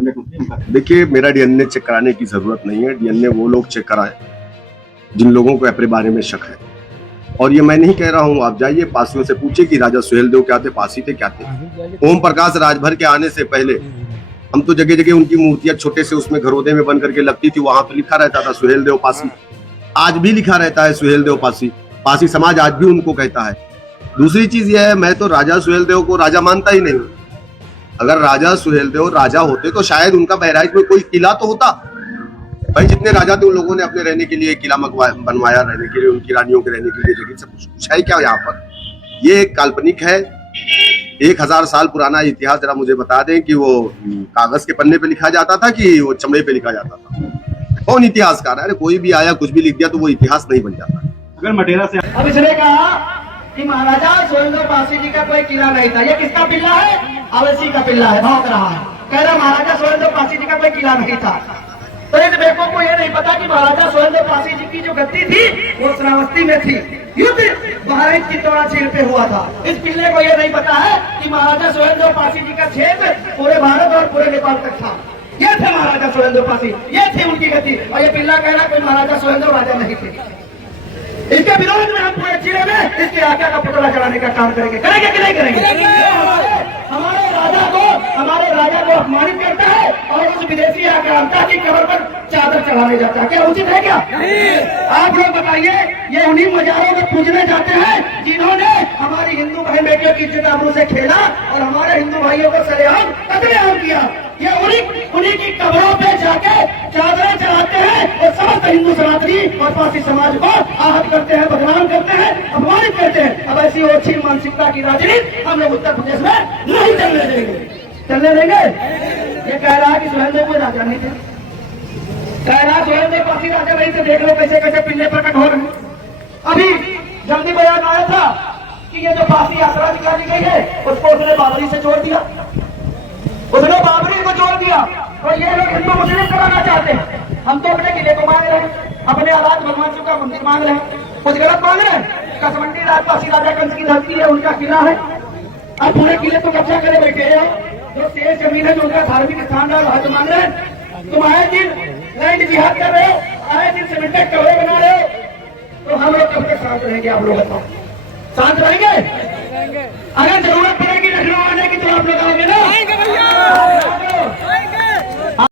देखिए, मेरा DNA check कराने की जरूरत नहीं है। डीएनए वो लोग चेक कराएं जिन लोगों को अपने बारे में शक है। और ये मैं नहीं कह रहा हूँ, आप जाइए पासियों से पूछिए कि राजा सुहेलदेव क्या थे, पासी थे, क्या थे। ओम प्रकाश राजभर के आने से पहले हम तो जगह जगह उनकी मूर्तियां छोटे से उसमें घरोदे में बन करके लगती थी, वहां तो लिखा रहता था सुहेलदेव पासी। आज भी लिखा रहता है सुहेलदेव पासी। पासी समाज आज भी उनको कहता है। दूसरी चीज यह है, मैं तो राजा सुहेलदेव को राजा मानता ही नहीं। अगर राजा सुहेलदेव राजा होते तो शायद उनका बहराइच में कोई किला तो होता। भाई जितने राजा थे उन लोगों ने अपने रहने के लिए किला बनवाया, रहने के लिए, उनकी रानियों के रहने के लिए जगह। सब कुछ है क्या यहाँ पर? ये एक काल्पनिक है। 1000 साल पुराना इतिहास जरा मुझे बता दें कि वो कागज के पन्ने पे लिखा जाता था कि वो चमड़े पे लिखा जाता था? कौन इतिहासकार है? अरे कोई भी आया कुछ भी लिख दिया तो वो इतिहास नहीं बन जाता। अगर मटेरा से अब इसने कहा कि महाराजा सुहेलदेव पासी जी का कोई किला नहीं था। ये किसका पिल्ला है? अवैसी का पिल्ला है, भौंक रहा है, कह रहा महाराजा सुहेलदेव पासी जी का कोई किला नहीं था। तो इन बेवकूफों को ये नहीं पता कि महाराजा सुहेलदेव पासी जी की जो गद्दी थी वो श्रावस्ती में थी। युद्ध बहराइच चित्तौड़ा झील पे हुआ था। इस पिल्ले को ये नहीं पता है कि महाराजा सुहेलदेव पासी जी का क्षेत्र पूरे भारत और पूरे नेपाल तक था। ये थे महाराजा सुहेलदेव पासी, ये थी उनकी गद्दी। और ये पिल्ला कह रहा कोई महाराजा सुहेलदेव राजा नहीं थे। इसके विरोध में हम पूरे जिले में इसके आज्ञा का पुतला चढ़ाने का काम करेंगे। करेंगे कि नहीं करेंगे? हमारे राजा को अपमानित करता है और उस विदेशी आक्रांता की कबर पर चादर चढ़ाने जाता है। क्या उचित है? क्या आप लोग बताइए? ये उन्हीं मजारों में पूजने जाते हैं जिन्होंने हमारी हिंदू बहन बेटियों की इज्जत आबरू से खेला और हमारे हिंदू भाइयों को सरेआम कत्लेआम किया। ये उन्हीं की कब्रों पे जाके चादरें चढ़ाते हैं और समस्त हिंदू सनातनी और पासी समाज को आहत करते हैं, बदनाम करते हैं, अपमानित करते हैं। अब ऐसी ओछी मानसिकता की राजनीति हम लोग उत्तर प्रदेश में नहीं चलने देंगे। चलने देंगे? ये कह रहा है कि सुहेलदेव कोई राजा नहीं थे, कह रहा सुहेलदेव पासी राजा नहीं थे। देख लो कैसे कैसे पिल्ले प्रकट हो रहे हैं। अभी जल्दी बयान आया था कि ये जो पासी यात्रा निकाली गई है उसको उसने बाबरी से जोड़ दिया, उसने बाबरी को जोड़ दिया। तो ये लोग हिंदू मुस्लिम कराना चाहते हैं। हम तो अपने किले को मांग रहे हैं, अपने आराध भगवान शिव का मंदिर मांग रहे हैं। कुछ गलत मांग रहे हैं? कसमंडी राजपासी राजा कंस की धरती है, उनका किला है। अब पूरे किले तो कब्जा करे बैठे हैं। जो शेष जमीन है जो उनका धार्मिक स्थान है वहां मांग रहे हैं। तुम आए दिन लैंड जिहाद कर रहे हो, आए दिन सीमेंटेड कमरे बना रहे हो, तो हम लोग कब तक शांत रहेंगे? आप लोग बताओ, शांत रहेंगे? अगर जरूरत पड़ेगी लखनऊ आने की तो आप लोग आओगे ना?